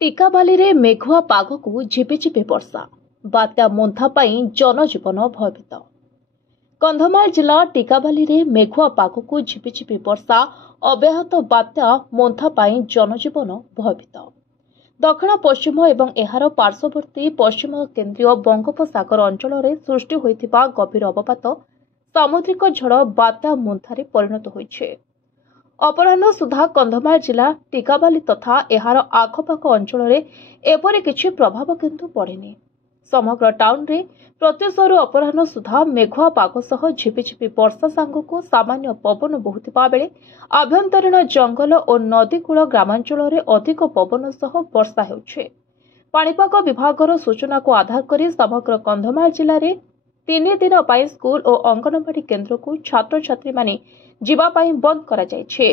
टिकाबाली मेघुआ पाग को झिपिझिपि वर्षा बात्या मोन्था जनजीवन भयभीत। कंधमाल जिला टिकाबाली मेघुआ पाग को झिपिझिपि वर्षा अव्याहत बात्या मोन्था जनजीवन भयभीत। दक्षिण पश्चिम एवं एहार पार्श्ववर्ती पश्चिम केन्द्रीय बंगोपसागर अंचल में सृष्टि होइथिबा गभीर अवपात सामुद्रिक झड़ बात्या मोन्थारे परिणत होइछे। अपराह्न सुधा कंधमाल जिला टिकाबाली तथा एहार आखपाख अंचल में एपरि किछि प्रभाव किंतु पड़ेनि। समग्र टाउन रे प्रत्युषरू अपराह्न सुधा मेघुआ पाग सह झिपिझिपि वर्षा सांगको सामान्य पवन बहुथिबा बेले आभ्यंतरीण जंगल और नदीकूल ग्रामांचल में अधिक पवन सह वर्षा हेउछे। पाणीपाग विभागर सूचना को आधार करी समग्र कंधमाल जिले में 3 दिन पर स्कूल और अंगनवाड़ी केन्द्र को छात्र छात्री माने जीवापाई बंद करा जायछे।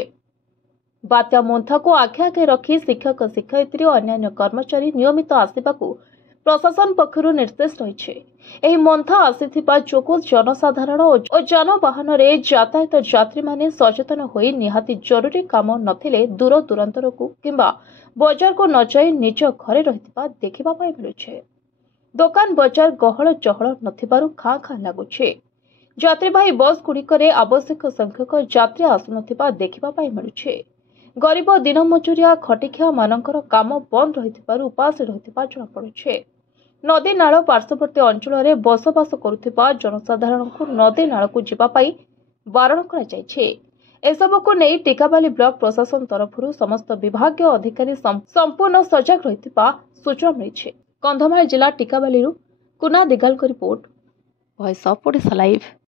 बात्या मोन्था को आखे आगे रखी शिक्षक शिक्षयित्री और अन्य कर्मचारी नियमित आसवाकू प्रशासन पक्षरु निर्देश रही। एही मोन्था आसीथिबा जोगु जनसाधारण और जानवाहन रे यातायात यात्री माने सचेतन होई निहाती जरूरी काम नथिले दूर दूरांतर को किंबा बजार को न जाई निज घरे रहिथिबा देखिबा पाई मिलुछे। दोकान बजार गहल चहल नथिबारु खाँ खाँ लागुछे। यात्रीवाही बस गुड़िकरे आवश्यक संख्यक यात्री आसुनथिबा देखिबा पाई मिलुछे। गरीब दिन मजुरिया खटिखिया मानकर काम बंद रहिथिबारु उपास रहिथिबा जଣା पड़ुछे। नदी नाल पार्श्ववर्ती अंचल में बसवास करुथिबा जनसाधारण को नदी नाल को जीवा पाई बारण करा जायछे। एसबुक नहीं टिकाबाली ब्लॉक प्रशासन तरफरु समस्त विभागीय अधिकारी संपूर्ण सजग रहिथिबा सूचना मिलिछे। कंधमाल जिला टिकाबाली कुना दिगाल को report, voice of Odisha live.